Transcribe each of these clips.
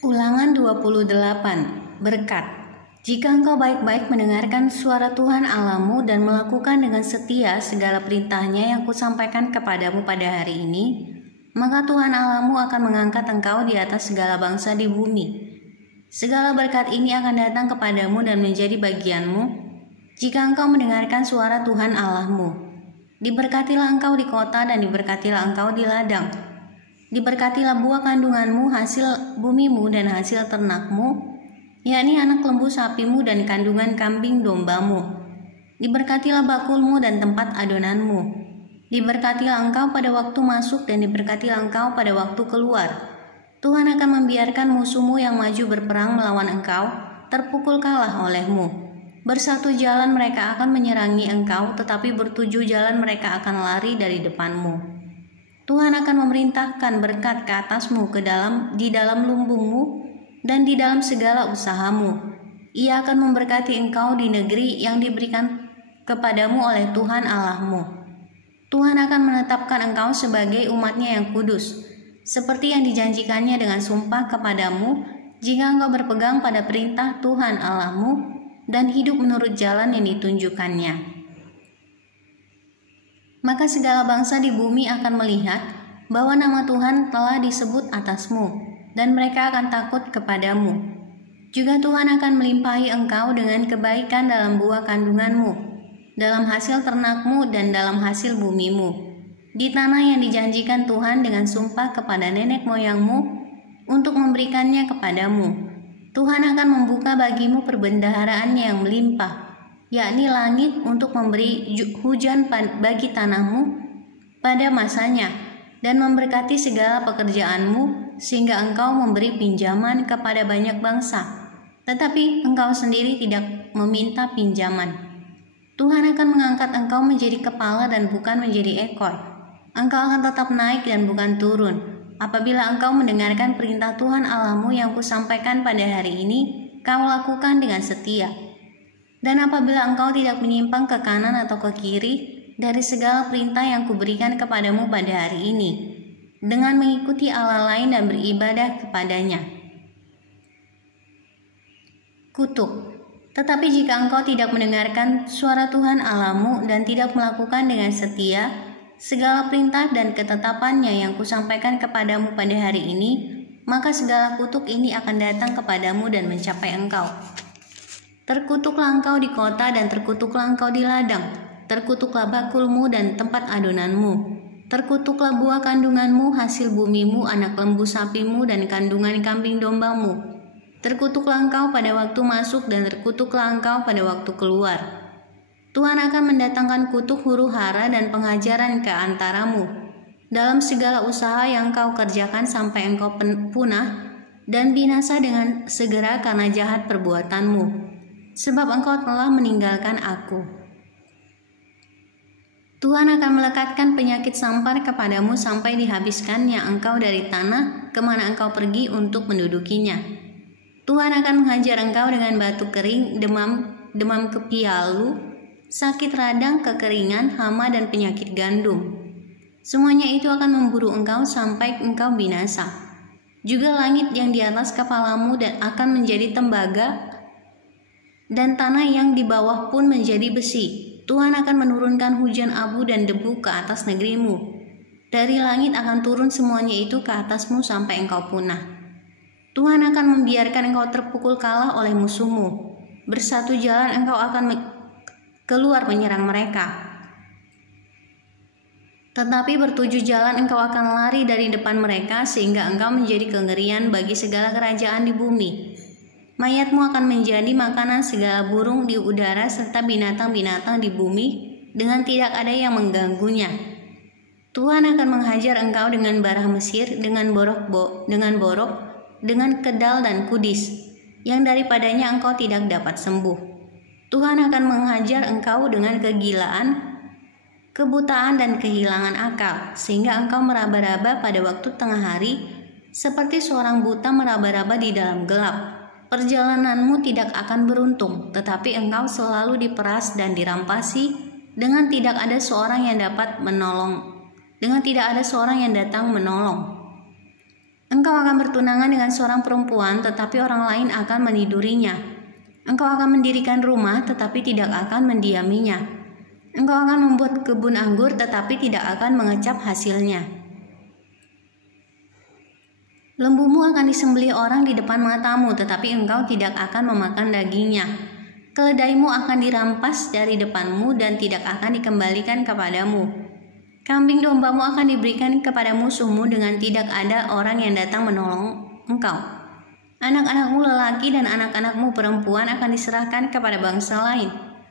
Ulangan 28. Berkat. Jika engkau baik-baik mendengarkan suara Tuhan Allahmu dan melakukan dengan setia segala perintahnya yang kusampaikan kepadamu pada hari ini, maka Tuhan Allahmu akan mengangkat engkau di atas segala bangsa di bumi. Segala berkat ini akan datang kepadamu dan menjadi bagianmu jika engkau mendengarkan suara Tuhan Allahmu. Diberkatilah engkau di kota dan diberkatilah engkau di ladang. Diberkatilah buah kandunganmu, hasil bumimu dan hasil ternakmu, yakni anak lembu sapimu dan kandungan kambing dombamu. Diberkatilah bakulmu dan tempat adonanmu. Diberkatilah engkau pada waktu masuk dan diberkatilah engkau pada waktu keluar. Tuhan akan membiarkan musuhmu yang maju berperang melawan engkau terpukul kalah olehmu. Bersatu jalan mereka akan menyerangi engkau, tetapi bertujuh jalan mereka akan lari dari depanmu. Tuhan akan memerintahkan berkat ke atasmu di dalam lumbungmu dan di dalam segala usahamu. Ia akan memberkati engkau di negeri yang diberikan kepadamu oleh Tuhan Allahmu. Tuhan akan menetapkan engkau sebagai umat-Nya yang kudus, seperti yang dijanjikannya dengan sumpah kepadamu, jika engkau berpegang pada perintah Tuhan Allahmu dan hidup menurut jalan yang ditunjukkannya. Maka segala bangsa di bumi akan melihat bahwa nama Tuhan telah disebut atasmu, dan mereka akan takut kepadamu. Juga Tuhan akan melimpahi engkau dengan kebaikan dalam buah kandunganmu, dalam hasil ternakmu dan dalam hasil bumimu, di tanah yang dijanjikan Tuhan dengan sumpah kepada nenek moyangmu untuk memberikannya kepadamu. Tuhan akan membuka bagimu perbendaharaannya yang melimpah, yakni langit, untuk memberi hujan bagi tanahmu pada masanya, dan memberkati segala pekerjaanmu, sehingga engkau memberi pinjaman kepada banyak bangsa, tetapi engkau sendiri tidak meminta pinjaman. Tuhan akan mengangkat engkau menjadi kepala dan bukan menjadi ekor. Engkau akan tetap naik dan bukan turun, apabila engkau mendengarkan perintah Tuhan Allahmu yang kusampaikan pada hari ini, kau lakukan dengan setia. Dan apabila engkau tidak menyimpang ke kanan atau ke kiri dari segala perintah yang kuberikan kepadamu pada hari ini, dengan mengikuti Allah lain dan beribadah kepadanya. Kutuk. Tetapi jika engkau tidak mendengarkan suara Tuhan Allahmu dan tidak melakukan dengan setia segala perintah dan ketetapannya yang kusampaikan kepadamu pada hari ini, maka segala kutuk ini akan datang kepadamu dan mencapai engkau. Terkutuklah engkau di kota dan terkutuklah engkau di ladang. Terkutuklah bakulmu dan tempat adonanmu. Terkutuklah buah kandunganmu, hasil bumimu, anak lembu sapimu dan kandungan kambing dombamu. Terkutuklah engkau pada waktu masuk dan terkutuklah engkau pada waktu keluar. Tuhan akan mendatangkan kutuk huru-hara dan pengajaran ke antaramu dalam segala usaha yang kau kerjakan sampai engkau punah dan binasa dengan segera karena jahat perbuatanmu. Sebab engkau telah meninggalkan aku. Tuhan akan melekatkan penyakit sampar kepadamu sampai dihabiskannya engkau dari tanah kemana engkau pergi untuk mendudukinya. Tuhan akan menghajar engkau dengan batu kering, demam kepialu, sakit radang, kekeringan, hama dan penyakit gandum. Semuanya itu akan memburu engkau sampai engkau binasa. Juga langit yang di atas kepalamu dan akan menjadi tembaga, dan tanah yang di bawah pun menjadi besi. Tuhan akan menurunkan hujan abu dan debu ke atas negerimu. Dari langit akan turun semuanya itu ke atasmu sampai engkau punah. Tuhan akan membiarkan engkau terpukul kalah oleh musuhmu. Bersatu jalan engkau akan keluar menyerang mereka, tetapi bertujuh jalan engkau akan lari dari depan mereka, sehingga engkau menjadi kengerian bagi segala kerajaan di bumi. Mayatmu akan menjadi makanan segala burung di udara serta binatang-binatang di bumi, dengan tidak ada yang mengganggunya. Tuhan akan menghajar engkau dengan bara Mesir, dengan borok, dengan kedal dan kudis, yang daripadanya engkau tidak dapat sembuh. Tuhan akan menghajar engkau dengan kegilaan, kebutaan dan kehilangan akal, sehingga engkau meraba-raba pada waktu tengah hari, seperti seorang buta meraba-raba di dalam gelap. Perjalananmu tidak akan beruntung, tetapi engkau selalu diperas dan dirampasi dengan tidak ada seorang yang datang menolong. Engkau akan bertunangan dengan seorang perempuan, tetapi orang lain akan menidurinya. Engkau akan mendirikan rumah, tetapi tidak akan mendiaminya. Engkau akan membuat kebun anggur, tetapi tidak akan mengecap hasilnya. Lembumu akan disembelih orang di depan matamu, tetapi engkau tidak akan memakan dagingnya. Keledaimu akan dirampas dari depanmu dan tidak akan dikembalikan kepadamu. Kambing dombamu akan diberikan kepada musuhmu dengan tidak ada orang yang datang menolong engkau. Anak-anakmu lelaki dan anak-anakmu perempuan akan diserahkan kepada bangsa lain,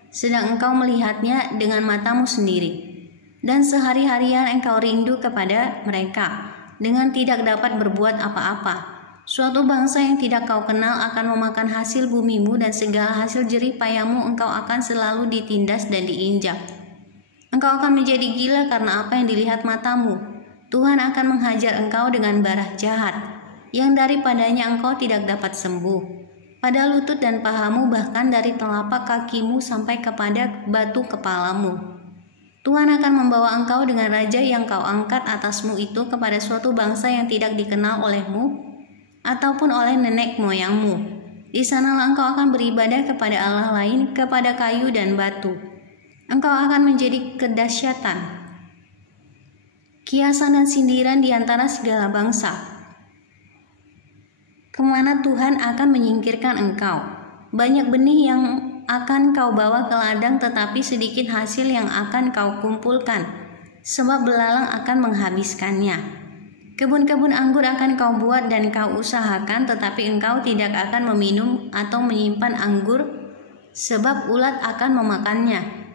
sedang engkau melihatnya dengan matamu sendiri. Dan sehari-harian engkau rindu kepada mereka, dengan tidak dapat berbuat apa-apa. Suatu bangsa yang tidak kau kenal akan memakan hasil bumimu, dan segala hasil jerih payahmu engkau akan selalu ditindas dan diinjak. Engkau akan menjadi gila karena apa yang dilihat matamu. Tuhan akan menghajar engkau dengan bara jahat, yang daripadanya engkau tidak dapat sembuh. Pada lutut dan pahamu, bahkan dari telapak kakimu sampai kepada batu kepalamu. Tuhan akan membawa engkau dengan raja yang kau angkat atasmu itu kepada suatu bangsa yang tidak dikenal olehmu ataupun oleh nenek moyangmu. Di sanalah engkau akan beribadah kepada Allah lain, kepada kayu dan batu. Engkau akan menjadi kedahsyatan, kiasan dan sindiran di antara segala bangsa. Kemana Tuhan akan menyingkirkan engkau? Banyak benih yang akan kau bawa ke ladang, tetapi sedikit hasil yang akan kau kumpulkan, sebab belalang akan menghabiskannya. Kebun-kebun anggur akan kau buat dan kau usahakan, tetapi engkau tidak akan meminum atau menyimpan anggur, sebab ulat akan memakannya.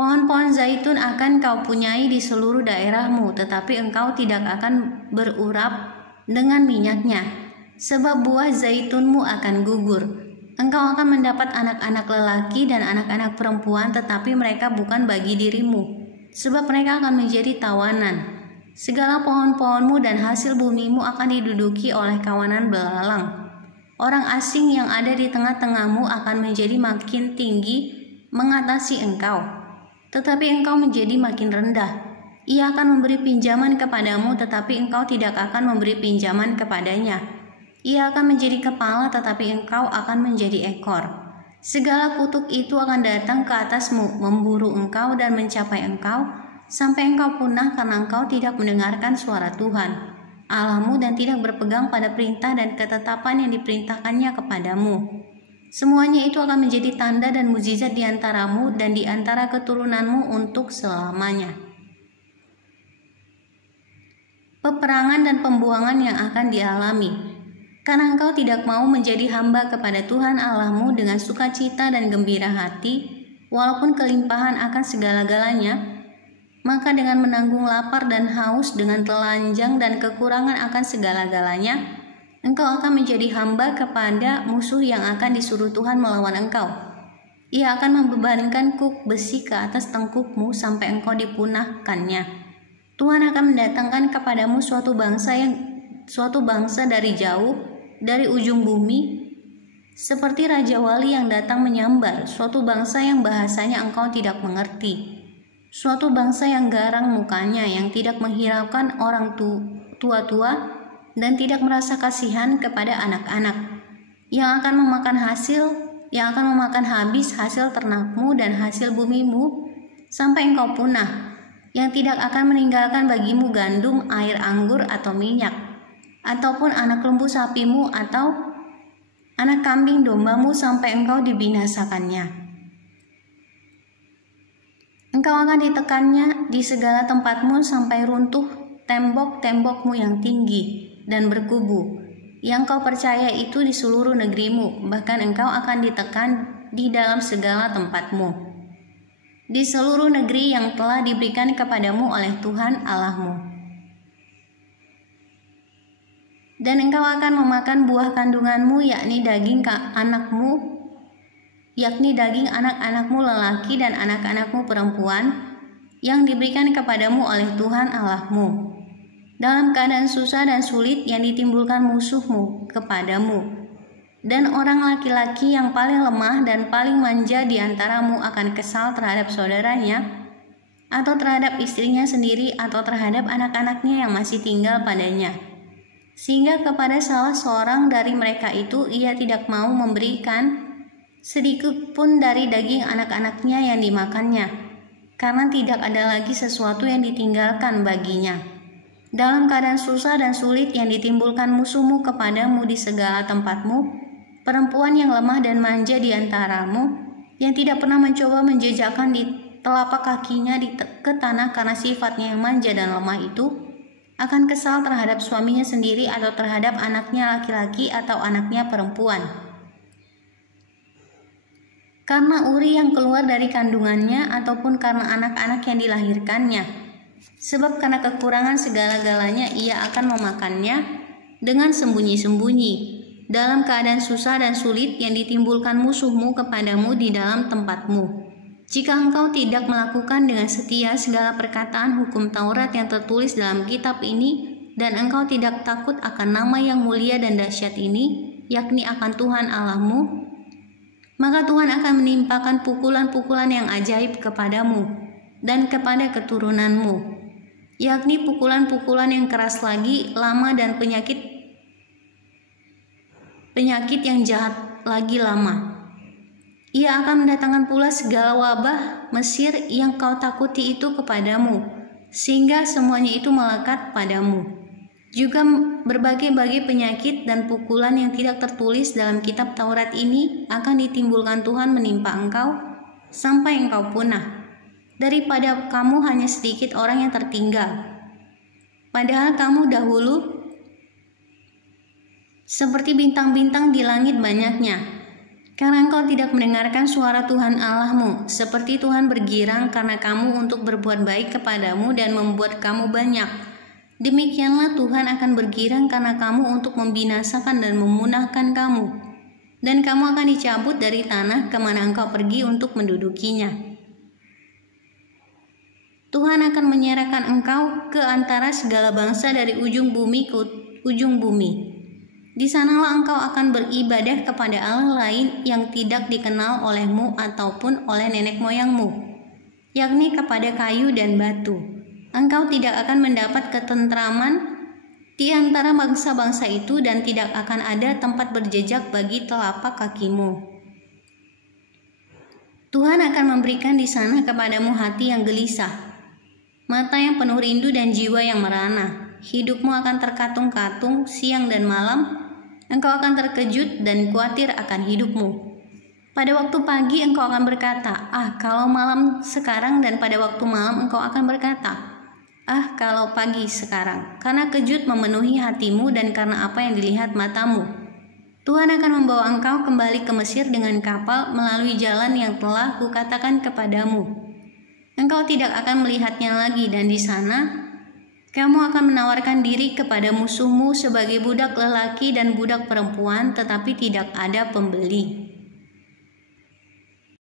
Pohon-pohon zaitun akan kau punyai di seluruh daerahmu, tetapi engkau tidak akan berurap dengan minyaknya, sebab buah zaitunmu akan gugur. Engkau akan mendapat anak-anak lelaki dan anak-anak perempuan, tetapi mereka bukan bagi dirimu, sebab mereka akan menjadi tawanan. Segala pohon-pohonmu dan hasil bumimu akan diduduki oleh kawanan belalang. Orang asing yang ada di tengah-tengahmu akan menjadi makin tinggi mengatasi engkau, tetapi engkau menjadi makin rendah. Ia akan memberi pinjaman kepadamu, tetapi engkau tidak akan memberi pinjaman kepadanya. Ia akan menjadi kepala, tetapi engkau akan menjadi ekor. Segala kutuk itu akan datang ke atasmu, memburu engkau dan mencapai engkau, sampai engkau punah karena engkau tidak mendengarkan suara Tuhan Allahmu dan tidak berpegang pada perintah dan ketetapan yang diperintahkannya kepadamu. Semuanya itu akan menjadi tanda dan mukjizat di antaramu dan di antara keturunanmu untuk selamanya. Peperangan dan pembuangan yang akan dialami, karena engkau tidak mau menjadi hamba kepada Tuhan Allahmu dengan sukacita dan gembira hati, walaupun kelimpahan akan segala-galanya. Maka dengan menanggung lapar dan haus, dengan telanjang dan kekurangan akan segala-galanya, engkau akan menjadi hamba kepada musuh yang akan disuruh Tuhan melawan engkau. Ia akan membebankan kuk besi ke atas tengkukmu sampai engkau dipunahkannya. Tuhan akan mendatangkan kepadamu suatu bangsa dari jauh, dari ujung bumi, seperti Raja Wali yang datang menyambar, suatu bangsa yang bahasanya engkau tidak mengerti. Suatu bangsa yang garang mukanya, yang tidak menghiraukan orang tua-tua dan tidak merasa kasihan kepada anak-anak, yang akan memakan habis hasil ternakmu dan hasil bumimu sampai engkau punah, yang tidak akan meninggalkan bagimu gandum, air anggur atau minyak, ataupun anak lembu sapimu atau anak kambing dombamu sampai engkau dibinasakannya. Engkau akan ditekannya di segala tempatmu sampai runtuh tembok-tembokmu yang tinggi dan berkubu, yang kau percaya itu di seluruh negerimu, bahkan engkau akan ditekan di dalam segala tempatmu, di seluruh negeri yang telah diberikan kepadamu oleh Tuhan Allahmu. Dan engkau akan memakan buah kandunganmu, yakni daging anak-anakmu lelaki dan anak-anakmu perempuan yang diberikan kepadamu oleh Tuhan Allahmu, dalam keadaan susah dan sulit yang ditimbulkan musuhmu kepadamu. Dan orang laki-laki yang paling lemah dan paling manja di antaramu akan kesal terhadap saudaranya, atau terhadap istrinya sendiri, atau terhadap anak-anaknya yang masih tinggal padanya. sehingga kepada salah seorang dari mereka itu ia tidak mau memberikan sedikit pun dari daging anak-anaknya yang dimakannya, karena tidak ada lagi sesuatu yang ditinggalkan baginya. Dalam keadaan susah dan sulit yang ditimbulkan musuhmu kepadamu di segala tempatmu, perempuan yang lemah dan manja di antaramu, yang tidak pernah mencoba menjejakkan di telapak kakinya ke tanah karena sifatnya yang manja dan lemah itu, akan kesal terhadap suaminya sendiri atau terhadap anaknya laki-laki atau anaknya perempuan. Karena uri yang keluar dari kandungannya ataupun karena anak-anak yang dilahirkannya. Sebab karena kekurangan segala-galanya ia akan memakannya dengan sembunyi-sembunyi dalam keadaan susah dan sulit yang ditimbulkan musuhmu kepadamu di dalam tempatmu. Jika engkau tidak melakukan dengan setia segala perkataan hukum Taurat yang tertulis dalam kitab ini, dan engkau tidak takut akan nama yang mulia dan dahsyat ini, yakni akan Tuhan Allahmu, maka Tuhan akan menimpakan pukulan-pukulan yang ajaib kepadamu dan kepada keturunanmu, yakni pukulan-pukulan yang keras lagi, lama, dan penyakit yang jahat lagi lama. Ia akan mendatangkan pula segala wabah Mesir yang kau takuti itu kepadamu, sehingga semuanya itu melekat padamu. Juga berbagai-bagai penyakit dan pukulan yang tidak tertulis dalam kitab Taurat ini akan ditimbulkan Tuhan menimpa engkau sampai engkau punah. Daripada kamu hanya sedikit orang yang tertinggal. Padahal kamu dahulu seperti bintang-bintang di langit banyaknya. Karena engkau tidak mendengarkan suara Tuhan Allahmu, seperti Tuhan bergirang karena kamu untuk berbuat baik kepadamu dan membuat kamu banyak. Demikianlah Tuhan akan bergirang karena kamu untuk membinasakan dan memunahkan kamu. Dan kamu akan dicabut dari tanah kemana engkau pergi untuk mendudukinya. Tuhan akan menyerahkan engkau ke antara segala bangsa dari ujung bumi ke ujung bumi. Di sanalah engkau akan beribadah kepada Allah lain yang tidak dikenal olehmu ataupun oleh nenek moyangmu, yakni kepada kayu dan batu. Engkau tidak akan mendapat ketentraman di antara bangsa-bangsa itu dan tidak akan ada tempat berjejak bagi telapak kakimu. Tuhan akan memberikan di sana kepadamu hati yang gelisah, mata yang penuh rindu dan jiwa yang merana. Hidupmu akan terkatung-katung siang dan malam. Engkau akan terkejut dan khawatir akan hidupmu. Pada waktu pagi engkau akan berkata, "Ah, kalau malam sekarang," dan pada waktu malam engkau akan berkata, "Ah, kalau pagi sekarang," karena kejut memenuhi hatimu dan karena apa yang dilihat matamu. Tuhan akan membawa engkau kembali ke Mesir dengan kapal melalui jalan yang telah kukatakan kepadamu. Engkau tidak akan melihatnya lagi, dan di sana kamu akan menawarkan diri kepada musuhmu sebagai budak lelaki dan budak perempuan, tetapi tidak ada pembeli.